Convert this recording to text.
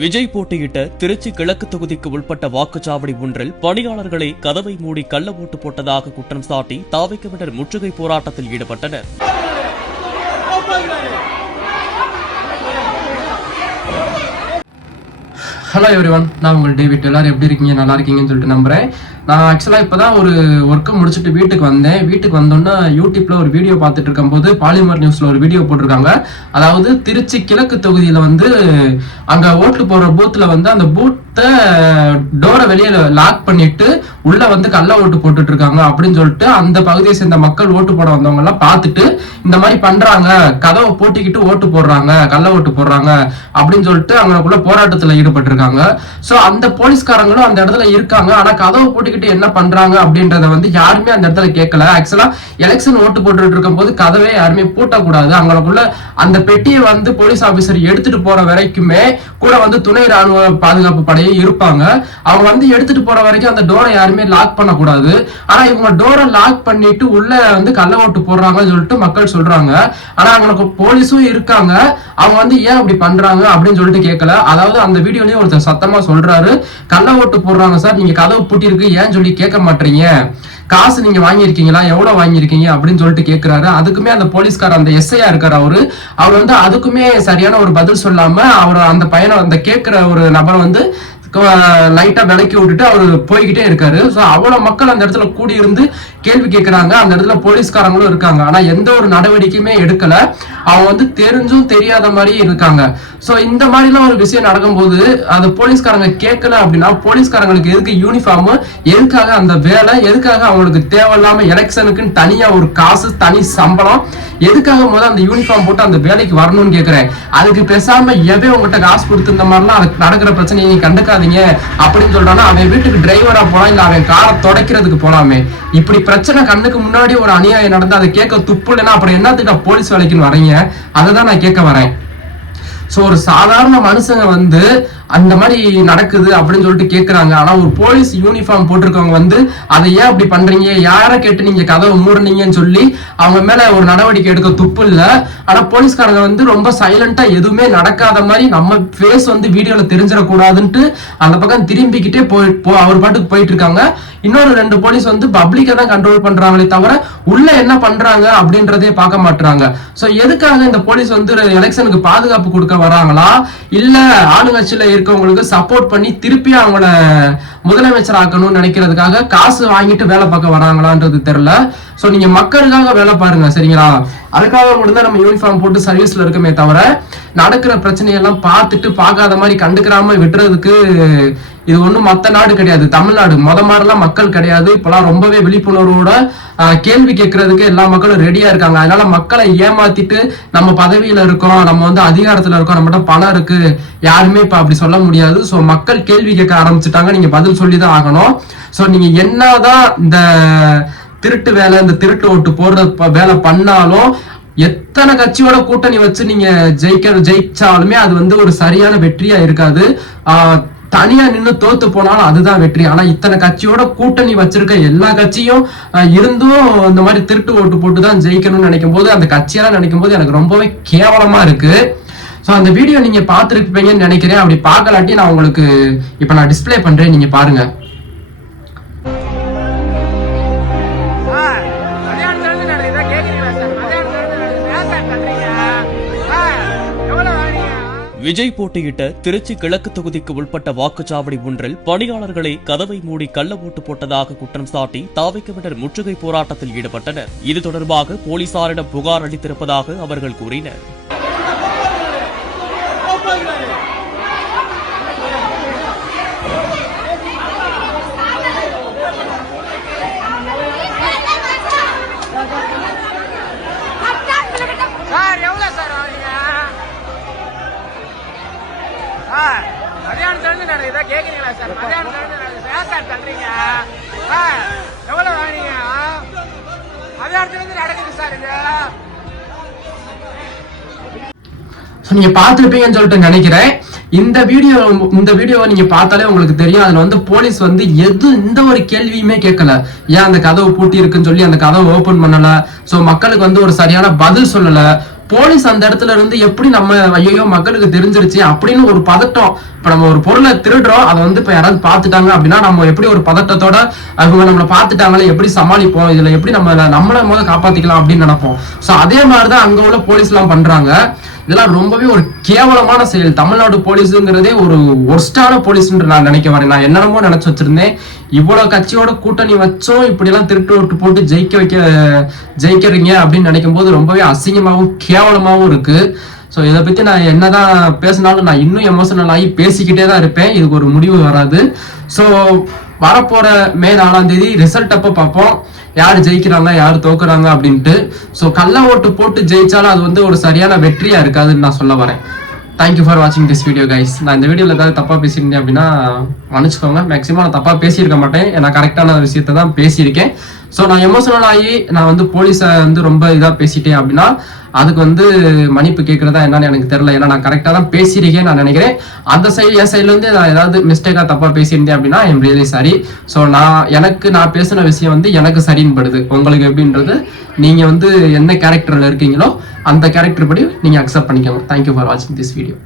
விஜய் போட்டியிட்ட திருச்சி கிழக்கு தொகுதிக்கு உட்பட்ட வாக்குச்சாவடி ஒன்றில் பணியாளர்களை கதவை மூடி கள்ள ஓட்டு போட்டதாக குற்றம் சாட்டி தாவைக்கவினர் முற்றுகை போராட்டத்தில் ஈடுபட்டனர். ஹலோ எவ்ரிவன், நான் உங்கள் டேவிட். எல்லாரும் எப்படி இருக்கீங்க? நல்லா இருக்கீங்கன்னு சொல்லிட்டு நம்புறேன். நான் ஆக்சுவலாக இப்போ தான் ஒரு ஒர்க்கை முடிச்சுட்டு வீட்டுக்கு வந்தேன். வீட்டுக்கு வந்தோன்னா யூடியூப்ல ஒரு வீடியோ பார்த்துட்டு இருக்கும்போது பாலிமர் நியூஸ்ல ஒரு வீடியோ போட்டிருக்காங்க. அதாவது திருச்சி கிழக்கு தொகுதியில் வந்து அங்கே ஓட்டு போடுற பூத்தில் வந்து அந்த பூத்தை டோரை வெளியே லாக் பண்ணிட்டு உள்ள வந்து கள்ள ஓட்டு போட்டுட்டு இருக்காங்க அப்படின்னு சொல்லிட்டு அந்த பகுதியை சேர்ந்த மக்கள் ஓட்டு போட வந்தவங்க எல்லாம் பார்த்துட்டு இந்த மாதிரி பண்றாங்க, கதவை பூட்டிக்கிட்டு ஓட்டு போடுறாங்க, கள்ள ஓட்டு போடுறாங்க அப்படின்னு சொல்லிட்டு அவங்களுக்குள்ள போராட்டத்தில் ஈடுபட்டிருக்காங்க. சோ அந்த போலீஸ்காரங்களும் அந்த இடத்துல இருக்காங்க. ஆனா கதவை பூட்டிக்கிட்டு என்ன பண்றாங்க அப்படின்றத வந்து யாருமே அந்த இடத்துல கேட்கல. ஆக்சுவலா எலெக்ஷன் ஓட்டு போட்டுட்டு இருக்கும் போது கதவை யாருமே பூட்டக்கூடாது. அவங்களுக்குள்ள அந்த பெட்டியை வந்து போலீஸ் ஆபீசர் எடுத்துட்டு போற வரைக்குமே கூட வந்து துணை ராணுவ பாதுகாப்பு படையே இருப்பாங்க. அவங்க வந்து எடுத்துட்டு போற வரைக்கும் அந்த டோரை யாருமே லாக் பண்ணக்கூடாது. ஆனா இவங்க டோரை லாக் பண்ணிட்டு உள்ள வந்து கள்ள ஓட்டு போடுறாங்கன்னு சொல்லிட்டு மக்கள் சொல்றாங்க. ஆனா அவங்களுக்கு போலீஸும் இருக்காங்க. அவங்க வந்து ஏன் அப்படி பண்றாங்க அப்படின்னு சொல்லிட்டு கேட்கல. அதாவது அந்த வீடியோலயும் ஒருத்தர் சத்தமா சொல்றாரு, கள்ள ஓட்டு போடுறாங்க சார், நீங்க கதவு பூட்டி இருக்கு ஏன் சொல்லி கேட்க மாட்டீங்க, காசு நீங்க வாங்கியிருக்கீங்களா, எவ்வளவு வாங்கியிருக்கீங்க அப்படின்னு சொல்லிட்டு கேட்கிறாரு. அதுக்குமே அந்த போலீஸ்கார அந்த எஸ்ஐயா இருக்காரு அவர் வந்து அதுக்குமே சரியான ஒரு பதில் சொல்லாம அவர் அந்த பையனை அந்த கேட்கிற ஒரு நபரை வந்து லைட்டா விலக்கி விட்டுட்டு அவரு போய்கிட்டே இருக்காரு. சோ அவ்வளவு மக்கள் அந்த இடத்துல கூடி இருந்து கேள்வி கேட்கிறாங்க. அந்த இடத்துல போலீஸ்காரங்களும் இருக்காங்க. ஆனா எந்த ஒரு நடவடிக்கையுமே எடுக்கல. அவங்க வந்து தெரிஞ்சும் தெரியாத மாதிரி இருக்காங்க. சோ இந்த மாதிரி எல்லாம் ஒரு விஷயம் நடக்கும்போது அந்த போலீஸ்காரங்க கேட்கல அப்படின்னா போலீஸ்காரங்களுக்கு எதுக்கு யூனிஃபார்ம், எதுக்காக அந்த வேலை, எதுக்காக அவங்களுக்கு தேவையில்லாம எலெக்ஷனுக்குன்னு தனியா ஒரு காசு, தனி சம்பளம், எதுக்காக முதல்ல அந்த யூனிஃபார்ம் போட்டு அந்த வேலைக்கு வரணும்னு கேட்கிறேன். அதுக்கு பேசாம எவே உங்ககிட்ட காசு கொடுத்திருந்த மாதிரிலாம் அதுக்கு நடக்கிற பிரச்சனையை நீ கண்டுக்காதீங்க அப்படின்னு சொல்றானா அவன் வீட்டுக்கு டிரைவரா போலாம், இல்ல அவன் காரை துடைக்கிறதுக்கு போலாமே. இப்படி பிரச்சனை கண்ணுக்கு முன்னாடி ஒரு அநியாயம் நடந்து அதை கேட்க துப்பு இல்லைன்னா அப்புறம் என்னத்துக்கு போலீஸ் வேலைக்குன்னு வரீங்க? அதை தான் நான் கேட்க வரேன். சோ ஒரு சாதாரண மனுஷங்க வந்து அந்த மாதிரி நடக்குது அப்படின்னு சொல்லிட்டு கேட்கறாங்க. ஆனா ஒரு போலீஸ் யூனிஃபார்ம் போட்டிருக்கவங்க வந்து அதை ஏன் அப்படி பண்றீங்க, யாரை கேட்டு நீங்க கதவை மூடுனீங்கன்னு சொல்லி அவங்க மேல ஒரு நடவடிக்கை எடுக்க துப்பு இல்ல. ஆனா போலீஸ்காரங்க வந்து ரொம்ப சைலண்டா எதுவுமே நடக்காத மாதிரி நம்ம ஃபேஸ் வந்து வீடியோல தெரிஞ்சிடக்கூடாதுன்ட்டு அந்த பக்கம் திரும்பிக்கிட்டே அவர் பாட்டுக்கு போயிட்டு இருக்காங்க. இன்னொரு 2 போலீஸ் வந்து பப்ளிக்கை தான் கண்ட்ரோல் பண்றாங்களே தவிர உள்ள என்ன பண்றாங்க அப்படின்றதே பார்க்க மாட்டாங்க. சோ எதுக்காக இந்த போலீஸ் வந்து எலெக்ஷனுக்கு பாதுகாப்பு கொடுக்க வராங்களா, இல்ல ஆளுங்கட்சியில இருக்கவங்களுக்கு சப்போர்ட் பண்ணி திருப்பி அவங்கள முதலமைச்சர் ஆக்கணும்னு நினைக்கிறதுக்காக காசு வாங்கிட்டு வேலை பார்க்க வராங்களான்றது தெரியல. சோ நீங்க மக்களுக்காக வேலை பாருங்க, சரிங்களா? அதுக்காக மட்டும்தான் நம்ம யூனிஃபார்ம் போட்டு சர்வீஸ்ல இருக்கமே தவிர நடக்கிற பிரச்சனையெல்லாம் பார்த்துட்டு பார்க்காத மாதிரி கண்டுக்கிறாம விட்டுறதுக்கு இது ஒண்ணும் மத்த நாடு கிடையாது. தமிழ்நாடு மாதிரிலாம் மக்கள் கிடையாது. இப்பெல்லாம் ரொம்பவே விழிப்புணர்வோட கேள்வி கேட்கறதுக்கு எல்லா மக்களும் ரெடியா இருக்காங்க. அதனால மக்களை ஏமாத்திட்டு நம்ம பதவியில இருக்கோம், நம்ம வந்து அதிகாரத்துல இருக்கோம், நம்மகிட்ட பணம் இருக்கு, யாருமே இப்ப அப்படி சொல்ல முடியாது. சோ மக்கள் கேள்வி கேட்க ஆரம்பிச்சுட்டாங்க. நீங்க பதில் சொல்லிதான் ஆகணும். சோ நீங்க என்னதான் இந்த திருட்டு வேலை, இந்த திருட்டு ஓட்டு போடுற வேலை பண்ணாலும் எத்தனை கட்சியோட கூட்டணி வச்சு நீங்க ஜெயிச்சாலுமே அது வந்து ஒரு சரியான வெற்றியா இருக்காது. தனியா நின்று தோத்து போனாலும் அதுதான் வெற்றி. ஆனா இத்தனை கட்சியோட கூட்டணி வச்சிருக்க எல்லா கட்சியும் இருந்தும் இந்த மாதிரி திருட்டு ஓட்டு போட்டுதான் ஜெயிக்கணும்னு நினைக்கும் போது, அந்த கட்சியெல்லாம் நினைக்கும் போது எனக்கு ரொம்பவே கேவலமா இருக்கு. சோ அந்த வீடியோ நீங்க பாத்துருப்பீங்கன்னு நினைக்கிறேன். அப்படி பார்க்கலாட்டி நான் உங்களுக்கு இப்ப நான் டிஸ்பிளே பண்றேன், நீங்க பாருங்க. விஜய் போட்டியிட்ட திருச்சி கிழக்கு தொகுதிக்கு உட்பட்ட வாக்குச்சாவடி ஒன்றில் பணியாளர்களை கதவை மூடி கள்ள ஓட்டு போட்டதாக குற்றம் சாட்டி தாவைக்கவினர் முற்றுகை போராட்டத்தில் ஈடுபட்டனர். இது தொடர்பாக போலீசாரிடம் புகார் அளித்திருப்பதாக அவர்கள் கூறினர். மதியானத்துல நடக்குதா கேக்குறீங்களா சார்? மதியானத்துல தள்ளுறீங்க, எவ்வளவு வாங்கினீங்க? மதியானத்துல நடக்குது சார் இது. நீங்க பாத்துருப்பீங்கன்னு சொல்லிட்டு நினைக்கிறேன். இந்த வீடியோவை நீங்க பார்த்தாலே உங்களுக்கு தெரியும். அதுல வந்து போலீஸ் வந்து எந்த ஒரு கேள்வியுமே கேட்கல. ஏன் அந்த கதவு பூட்டி இருக்குன்னு சொல்லி அந்த கதவை ஓபன் பண்ணல. சோ மக்களுக்கு வந்து ஒரு சரியான பதில் சொல்லல. போலீஸ் அந்த இடத்துல இருந்து எப்படி நம்ம ஐயோ மக்களுக்கு தெரிஞ்சிருச்சு அப்படின்னு ஒரு பதட்டம். இப்ப நம்ம ஒரு பொருளை திருடுறோம், அதை வந்து இப்ப யாராவது பாத்துட்டாங்க அப்படின்னா நம்ம எப்படி ஒரு பதட்டத்தோட அவங்க நம்மளை பாத்துட்டாங்களே எப்படி சமாளிப்போம், இதுல எப்படி நம்மள முதல்ல காப்பாத்திக்கலாம் அப்படின்னு நினைப்போம். சோ அதே மாதிரிதான் அங்க உள்ள போலீஸ் எல்லாம் பண்றாங்க. இதெல்லாம் ரொம்பவே ஒரு கேவலமான செயல். தமிழ்நாடு போலீஸுங்கிறதே ஒரு ஒர்ஸ்டான போலீஸ்ன்னு நான் நினைக்க வரேன். நான் என்னென்னமோ நினைச்சு வச்சிருந்தேன். இவ்வளவு கட்சியோட கூட்டணி வச்சோம் இப்படி எல்லாம் திருட்டு ஓட்டு போட்டு ஜெயிக்கிறீங்க அப்படின்னு நினைக்கும் போது ரொம்பவே அசிங்கமாவும் கேவலமாவும் இருக்கு. ஸோ இதை பத்தி நான் என்னதான் பேசினாலும் நான் இன்னும் எமோஷனல் ஆகி பேசிக்கிட்டே தான் இருப்பேன். இதுக்கு ஒரு முடிவு வராது. ஸோ வரப்போற மே 4ஆம் தேதி ரிசல்ட் அப்ப பார்ப்போம் யாரு ஜெயிக்கிறாங்க யாரு தோக்குறாங்க அப்படின்ட்டு. ஸோ கள்ள ஓட்டு போட்டு ஜெயிச்சாலும் அது வந்து ஒரு சரியான வெற்றியா இருக்காதுன்னு நான் சொல்ல வரேன். தேங்க்யூ ஃபார் வாட்சிங் திஸ் வீடியோ கைஸ். நான் இந்த வீடியோவில் ஏதாவது தப்பா பேசியிருந்தேன் அப்படின்னா மன்னிச்சுக்கோங்க. மேக்ஸிமம் நான் தப்பா பேசியிருக்க மாட்டேன், நான் கரெக்டான விஷயத்த தான் பேசியிருக்கேன். ஸோ நான் எமோஷனல் ஆகி நான் வந்து போலீஸை வந்து ரொம்ப இதாக பேசிட்டேன் அப்படின்னா அதுக்கு வந்து மன்னிப்பு கேட்கறதா என்னன்னு எனக்கு தெரியல. ஏன்னா நான் கரெக்டாக தான் பேசியிருக்கேன் நான் நினைக்கிறேன். அந்த சைடு என் சைட்லேருந்து நான் ஏதாவது மிஸ்டேக்காக தப்பாக பேசியிருந்தேன் அப்படின்னா ஐம் ரியலி சாரி. ஸோ நான் பேசின விஷயம் வந்து எனக்கு சரின்னு படுது. உங்களுக்கு எப்படின்றது நீங்கள் வந்து என்ன கேரக்டரில் இருக்கீங்களோ அந்த கேரக்டர் படி நீங்கள் அக்செப்ட் பண்ணிக்கோங்க. தேங்க்யூ ஃபார் வாட்சிங் திஸ் வீடியோ.